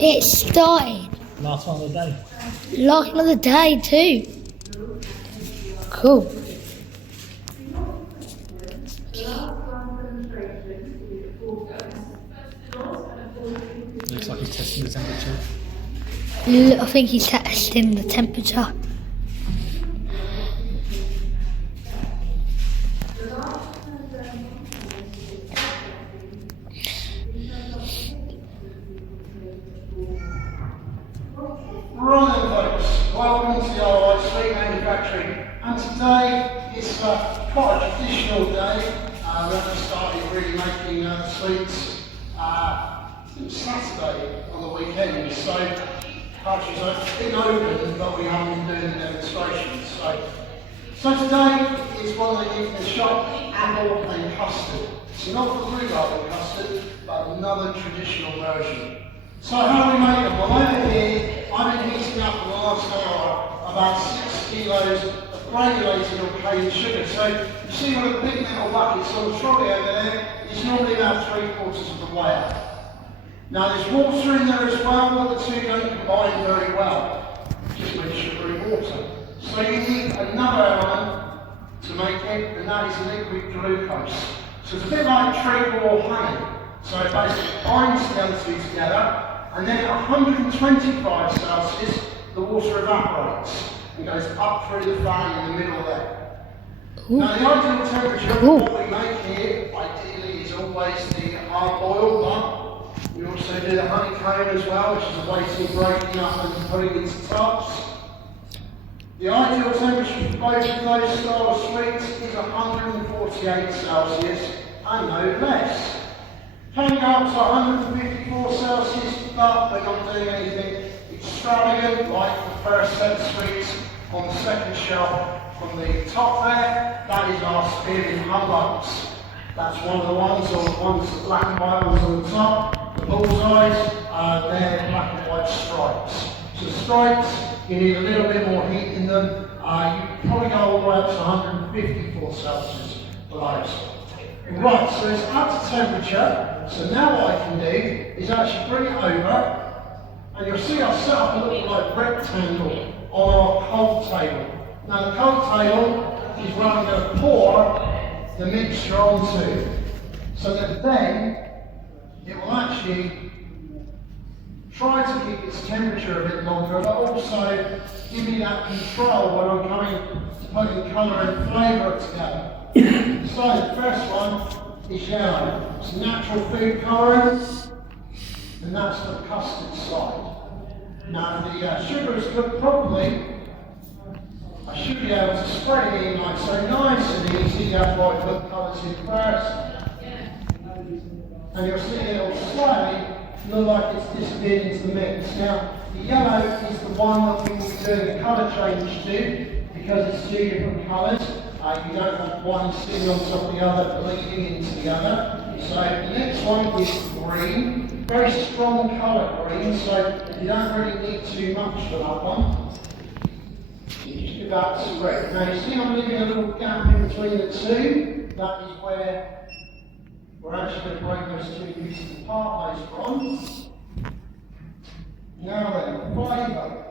It started. Last one of the day. Last one of the day too. Cool. Looks like he's testing the temperature. I think he's testing the temperature. Right then folks, welcome to the Wight Manufactory, and today is quite a traditional day. We haven't started really making sweets since Saturday on the weekend, so factories have been open but we haven't been doing the demonstrations. So today is one of the evening shop apple and custard. So not the blue garden custard, but another traditional version. So how do we make them? Well, over here, I've been heating up in the last hour about 6 kilos of granulated or cane sugar. So you see what a big metal bucket's on the trolley over there is normally about 3/4 of the way up. Now there's water in there as well, but the two don't combine very well. Just make sugary water. So you need another element to make it, and that is liquid glucose. So it's a bit like treacle or honey. So it basically binds the other two together, and then at 125 Celsius, the water evaporates and goes up through the fan in the middle there. Ooh. Now the ideal temperature of what we make here, ideally, is always the hard boil, but we also do the honeycomb as well, which is a waiting, breaking up and putting into tubs. The ideal temperature for both of those style of sweets is 148 Celsius and no less. Can go up to 154 Celsius, but we're not doing anything extravagant like the first set of sweets on the second shelf from the top there. That is our spearmint humbugs. That's one of the ones, or the ones, the black and white ones on the top. The bullseyes, they're black and white stripes. So stripes, you need a little bit more heat in them. You can probably go all the way up to 154 Celsius for those. Right, so it's up to temperature. So now what I can do is actually bring it over, and you'll see I've set up a little like rectangle on our cold table. Now the cold table is where I'm going to pour the mixture onto, so that then it will actually try to keep its temperature a bit longer, but also give me that control when I'm coming to putting colour and flavour together. So the first one is yellow. It's natural food colouring, and that's the custard side. Now if the sugar is cooked properly, I should be able to spread it in like so, nice and easy. That's why I put colours in first. And you'll see it'll slightly look like it's disappeared into the mix. Now the yellow is the one that we will be doing a colour change to, because it's two different colours. You don't want one sitting on top of the other, bleeding into the other. So the next one is green, very strong colour green, so you don't really need too much for that one. You just give that a spread. Now you see I'm leaving a little gap in between the two. That is where we're actually going to break those two pieces apart later on. Now then, flavour.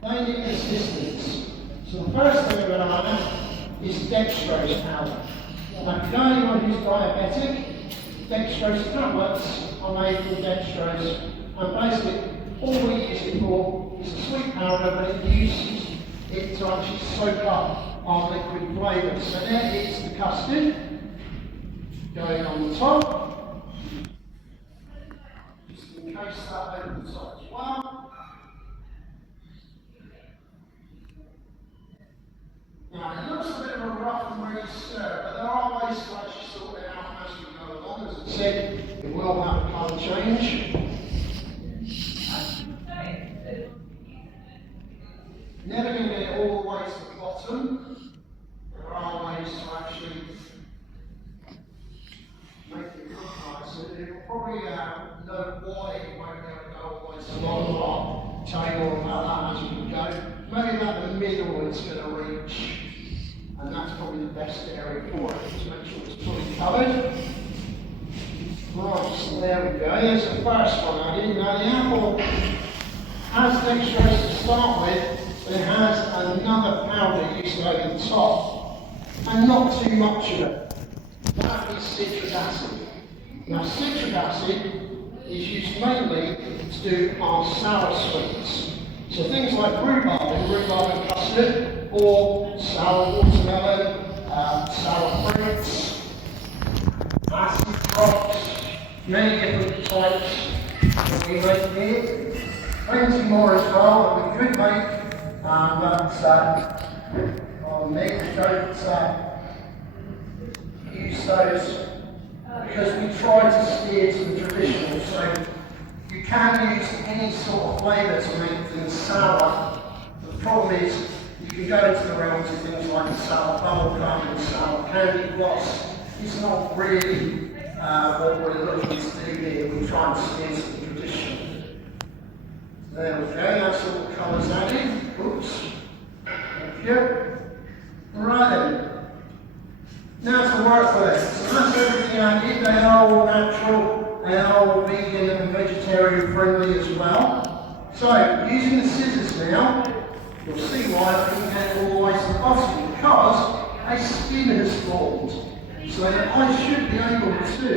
They need assistance. So the first thing we're going to add is dextrose powder. Now if you know anyone who's diabetic, dextrose tablets are made from dextrose, and basically all we use it for is a sweet powder, but it uses it to actually soak up our liquid flavour. So there is the custard going on the top, just encase that over the top as well. Now it looks a bit of a rough and ready stir, but there are ways to actually sort it out as we go along. As I said, it will have a colour change. Never going to get it all the way to the bottom. There are ways to actually make it look nice. So it will probably know why it won't be able to go all the way to the bottom of our table and like that as you can go. Maybe about the middle it's going to reach. And that's probably the best area for it, to make sure it's fully covered. Right, so there we go. Here's the first one added. Now the apple has dextrose to start with, but it has another powder used over the top, and not too much of it. That is citric acid. Now citric acid is used mainly to do our sour sweets. So things like rhubarb custard, or sour watermelon, sour fruits, acid drops, many different types that we make here. Plenty more as well that we could make, but I'll don't use those because we try to steer to the traditional. So you can use any sort of flavour to make things sour. The problem is you can go into the realms of things like sour bubblegum and sour candy floss. It's not really what we're looking to do here. We try and steer to the tradition. There we go, that's all the colours added. Oops. Thank you. Right then. Now to work with it. So that's everything I did. They are all natural, they are all vegan and vegetarian friendly as well. So using the scissors now, you'll see why I couldn't get all the way to the bottom, because a skin has formed. So that I should be able to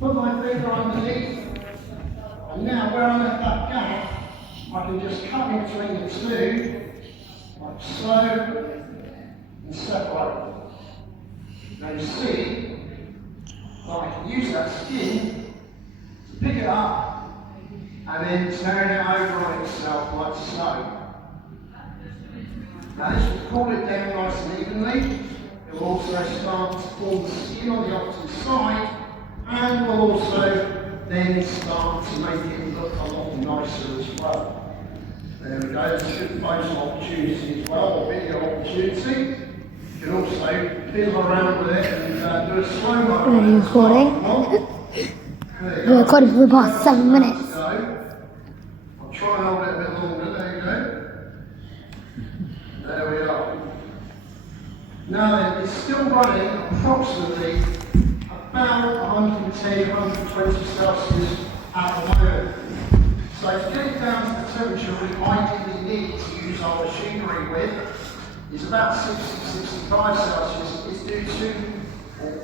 put my finger underneath, and now where I left that gap, I can just cut in between the two, like so, and separate. Now you see, I can use that skin to pick it up and then turn it over on itself like so. Now this will cool it down nice and evenly. It will also start to form the skin on the opposite side, and will also then start to make it look a lot nicer as well. There we go, this should pose an opportunity as well, or video opportunity. You can also fiddle around with it and do a slow-mo. Are you recording? We're recording for the past 7 minutes. I'll try and hold it a bit longer, there you go. There we are. Now then, it's still running approximately about 110, 120 Celsius at the moment. So to get it down to the temperature we ideally need to use our machinery with is about 60, 65 Celsius. It's due to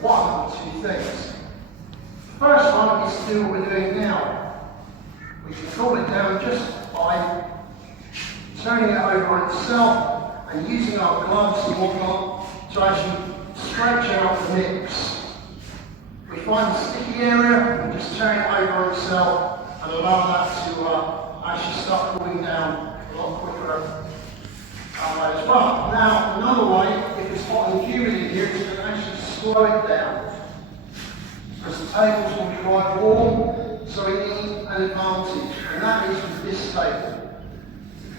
one or two things. The first one is to do what we're doing now. We can cool it down just by turning it over on itself and using our gloves and whatnot to actually stretch out the mix. We find the sticky area and just turn it over on itself and allow that to actually start cooling down a lot quicker as well. Now, another way, if it's hot and humid in here, is to actually slow it down. Because the tables will be quite warm, so we need an advantage, and that is with this table.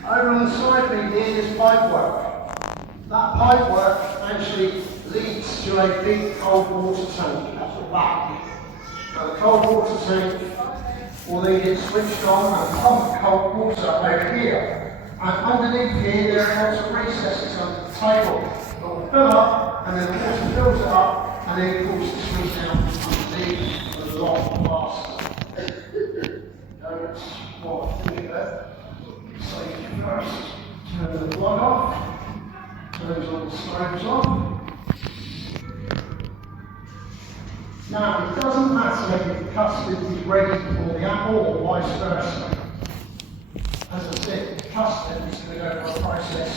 Over on the side of me here, there's pipework. That pipework actually leads to a big cold water tank at the back. Now the cold water tank will then get switched on and pump cold water over here. And underneath here there are lots of recesses under the table that will fill up, and then the water fills it up, and then of course it's squeezed out underneath a lot faster. That's what I think there. Safety first. Turn the plug off. Turns all the stoves off. Now, it doesn't matter if the custard is ready for the apple or vice versa. As I said, the custard is going to go through a process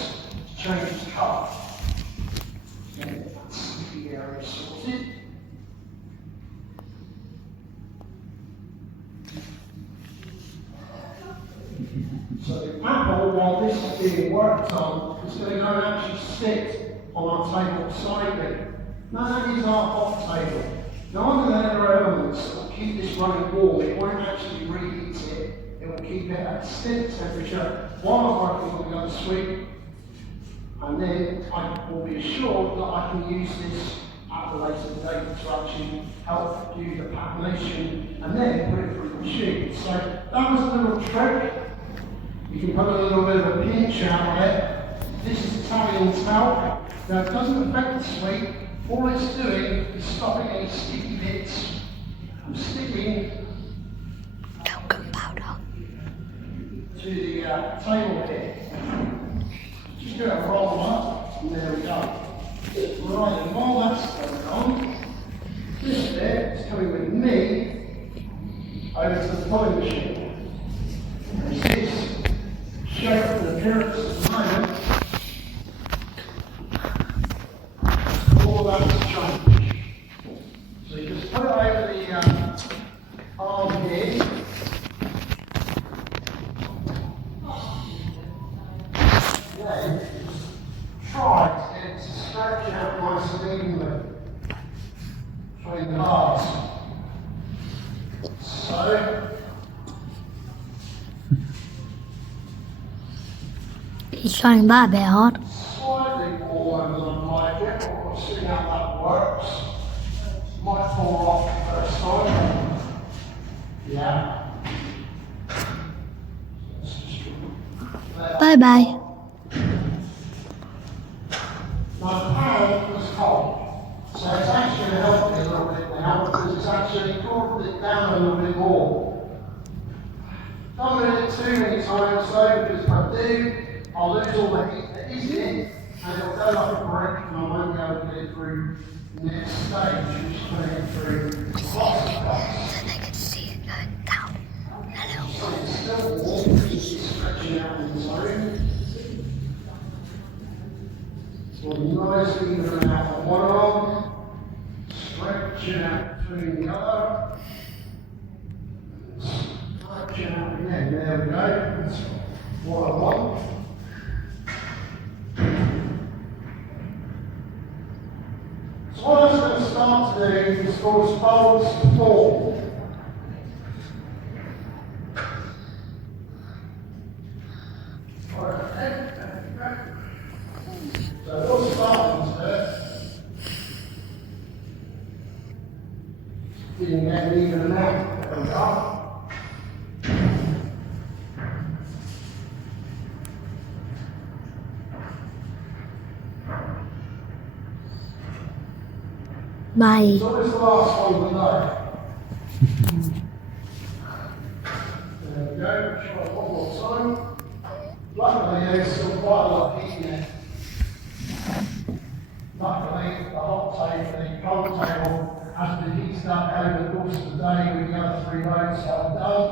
to change its colour. Get that sticky area sorted. So the apple, while this is being worked on, is going to go and actually sit on our table beside me. Now that is our hot table. Now under there are elements that will keep this running warm. It won't actually reheat it. It will keep it at steady temperature while I'm working on the other sweet. And then I will be assured that I can use this at the later date to actually help do the patination and then put it through the machine. So that was a little trick. You can put a little bit of a pinch out on it. This is Italian talc. Now it doesn't affect the sweet. All it's doing is stopping any sticky bits sticking Talcum powder. to the table here. Just do a roll up, and there we go. Right, and while that's going on, this bit is coming with me over to the polling machine. This is shape and appearance at the moment. All that's changed. So you just put it over the arm here. Then try to get it to stretch out nice and evenly between the bars. So He's trying that a bit hard. slightly more over than I like it, but we'll see how that works. Might fall off the first time. Yeah. Bye bye. My pan was cold, so it's actually going to help me a little bit now because it's actually cooled it down a little bit more. Don't do it too many times though, because if I do, I'll lose all the heat that is in it, and it'll go like a brick, and I won't be able to get it through the next stage, which is putting it through lots of cups. So they can see it going down. Hello. So it's still warm, it's stretching out in the zone. So nice even out on one arm, stretching out between the other, stretching out again, there we go, that's what I want. So what I was going to start to do is called folds form. So we'll start into it. Didn't get an even amount. There we go. Bye. So this is the last one of the night. There we go. Try it one more time. Luckily, there's still quite a lot of heat in it. Luckily, the hot table, the cold table, has been heated up over the course of the day with the other 3 loads that I've done.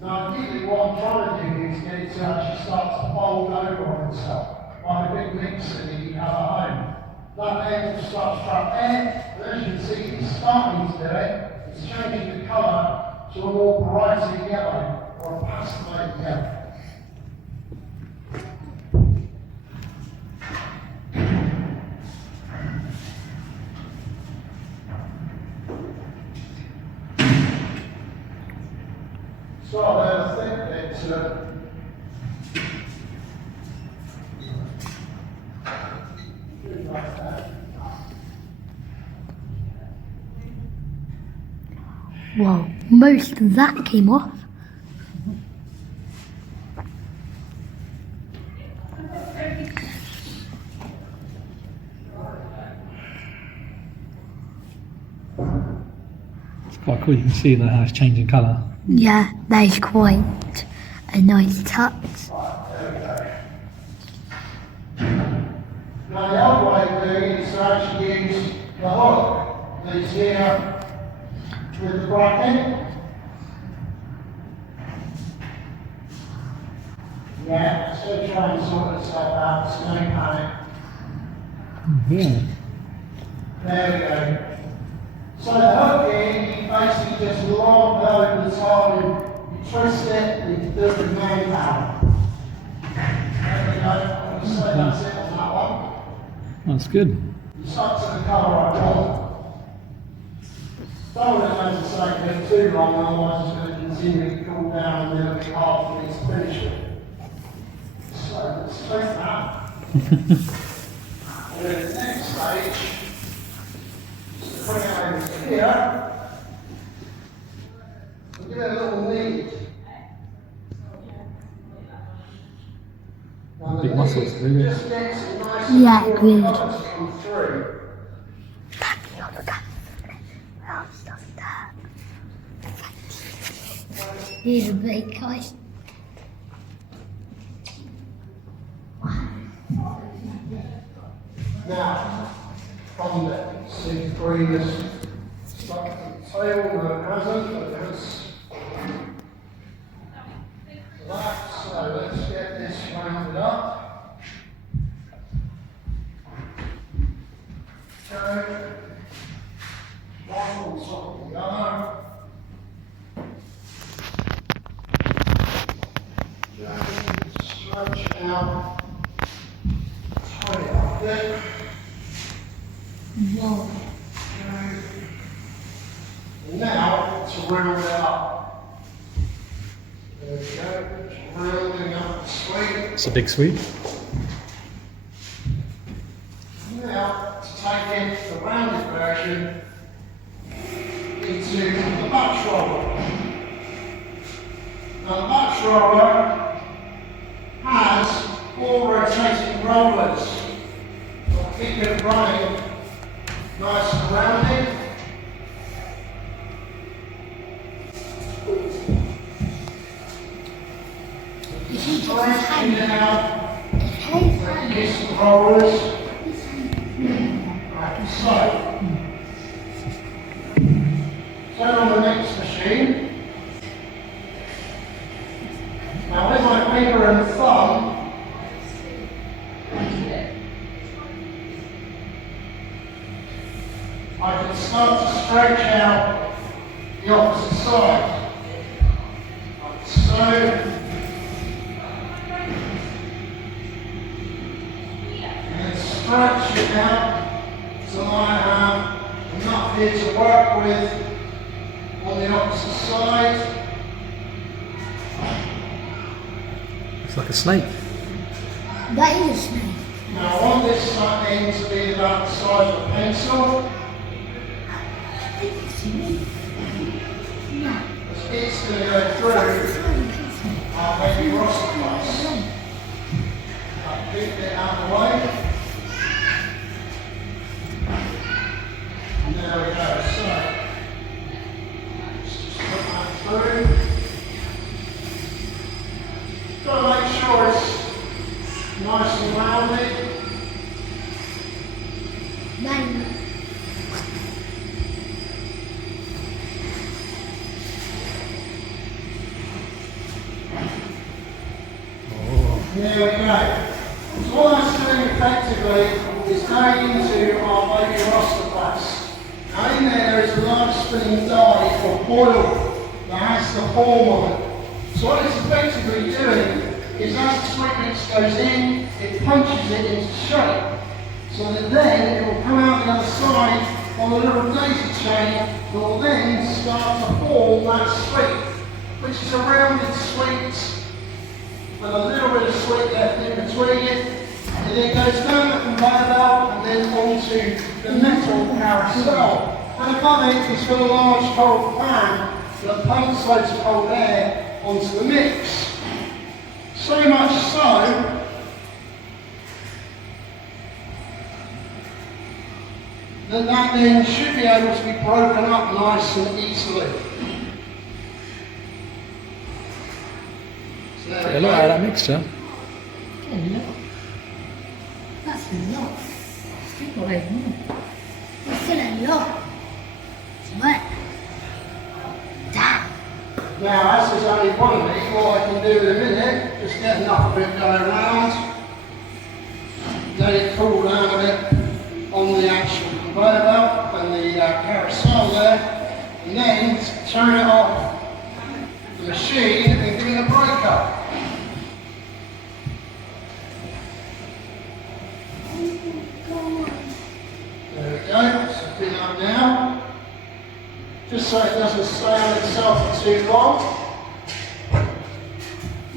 Now, ideally, what I'm trying to do is get it to actually start to fold over on itself, like a big mixer that you have at home. That then will start to trap air, and as you can see, it's starting to do it. It's changing the colour to a more brighter yellow, or a pastel yellow. So I think that like that. Whoa, most of that came off. It's quite cool. You can see that how it's changing colour. Yeah, that is quite a nice touch. Now the other way of doing it is to actually use the hook that's here with the bracket. Yeah, it's going to try and sort itself out, so no panic. Yeah. There we go. So the hook here, you basically just lock over the top and you twist it and you do the manpower. There we go. So that's it on that one. That's good. You stuck to the colour I want. Don't let it, as I say, go too long, otherwise it's going to continue to cool down and then it'll be hard for me to finish it. So let's take that. And then the next stage, just bring it over to here. And give it a little knead. Big muscles, really. Just get some nice Yeah, warm good. colours come through. That's the other Here's a bait, guys. Now, from there, see the green is stuck to the tail, no it hasn't, but it has. So let's get this rounded up. Okay. One on top of the other. Stretch out, tie it up there. Whoa. And now to round it up. There we go, just rounding up the sweet. It's a big sweep. Now to take in the rounded version into the butch roller. Now the butch roller has 4 rotating rollers that keep it running nice and rounded. Straightening it out, release the rollers, like so. Turn on the next machine. Now with my finger and thumb, I can start to stretch out the opposite side. Like so. And stretch it out so I have enough here to work with on the opposite side. It's like a snake. That is a snake. Now I want this end to be about the size of a pencil. No. It's going to go through our baby roster place. I'll pick it out of the way. And there we go. So, let's just put that through. Got to make sure it's nice and rounded. Bang. There we go. So what that's doing effectively is going into our baby roster class. Now in there is a large spinning die or coil that has the form on it. So what it's effectively doing is as the sweet mix goes in, it punches it into shape. So that then it will come out the other side on a little daisy chain that will then start to form that sweet, which is a rounded sweet with a little bit of sweet left in between it. And then it goes down the conveyor belt and then onto the metal carousel. And above it is got a large cold fan that pumps loads of cold air onto the mix. So much so that that then should be able to be broken up nice and easily. So there Get a we lot go. out of that mixture. Get a lot. That's a lot. Think what I want. That's still a lot. It's wet. Damn. Now, as there's only one of these, what I can do in a minute, just get enough of it going around, let it cool down a bit on the actual conveyor belt and the carousel there, and then turn it off the machine and give it a break up. There we go, so do that now. Just so it doesn't stay on itself for too long.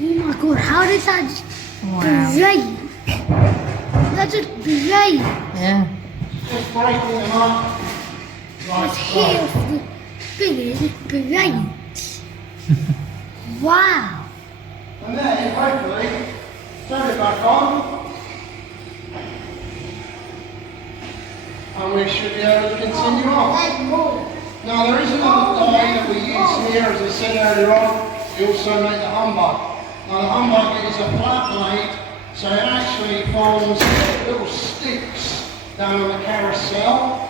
Oh my god, how did that just break? That just break. Yeah. Just breaking them up. Like It's so. here off the thing, it just breaks. Wow. And then, hopefully, turn it back on. And we should be able to continue on. There's more. Now, there is another die that we use here, as I said earlier on. we also make the humbug. Now the humbug is a flat blade, so it actually forms little sticks down on the carousel.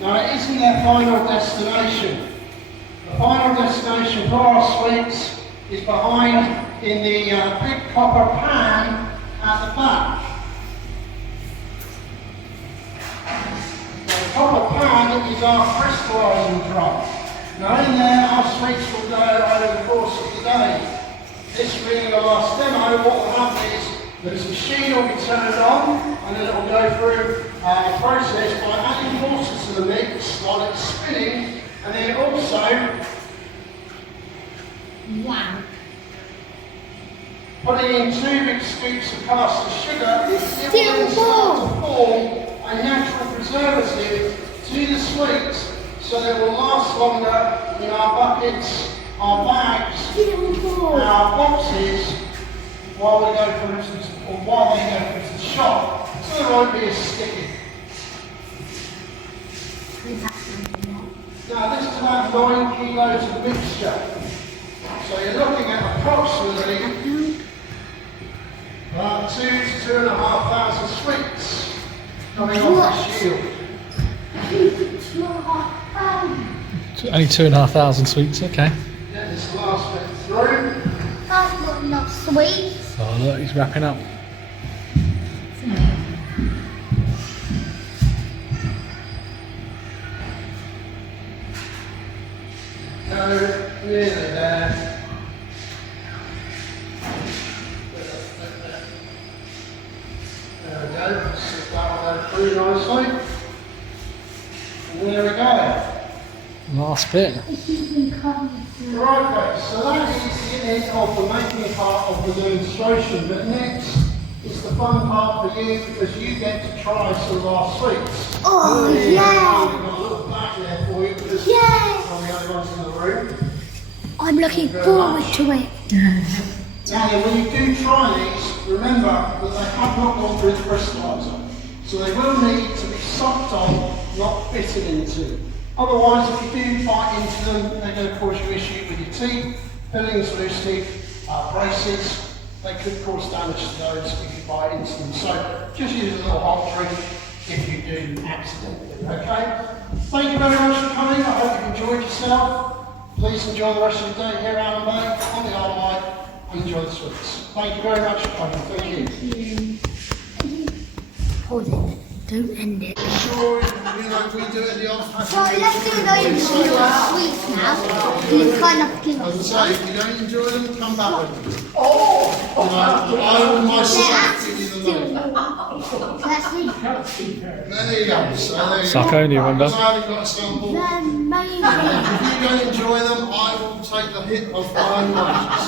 Now it isn't their final destination. The final destination for our sweets is behind in the big copper pan at the back. The copper pan is our crystallising drum. Now in there our sweets will go over the course of the day. This being the last demo, what will happen is this machine will be turned on and then it will go through a process by adding water to the mix while it's spinning, and then also putting in 2 big scoops of caster sugar. It will then start to form a natural preservative to the sweets, so they will last longer in our buckets, our bags, and our boxes while we go for instance, or while they go to the shop, so they won't be as sticky. Now this is about 9 kilos of mixture. So you're looking at approximately about 2 to 2,500 sweets coming off the shield. Only 2,500 sweets, okay. Get this last bit through. That's not enough sweets. Oh look, he's wrapping up. Go nearly there. There we go. Slip that one through nicely. And there we go. Last bit. Right guys, so that is the end of the making part of the demonstration, but next is the fun part for you because you get to try some of our sweets. Oh, We've yeah. got a little back there for you because Yeah. I'm the only ones in the room. I'm looking forward to it. Now then, when you do try these, remember that they have not gone through the crystalliser, so they will need to be sucked on, not fitted into. Otherwise, if you do bite into them, they're going to cause you issue with your teeth, fillings, loose teeth, braces. They could cause damage to those if you bite into them. So just use a little hot drink if you do accidentally, okay? Thank you very much for coming. I hope you enjoyed yourself. Please enjoy the rest of the day here at Allen Bay on the Isle of Wight and enjoy the sweets. Thank you very much for coming. Thank you. Hold it. Don't end it. Sure, we do it the old-fashioned So let's do those sweets now. You kind of give As us. I say, if you don't enjoy them, come back with them. I will myself give you the money. There you go. So there you Suck go. only, remember? I haven't got a sample. They're amazing. If you don't enjoy them, I will take the hit of my own wages.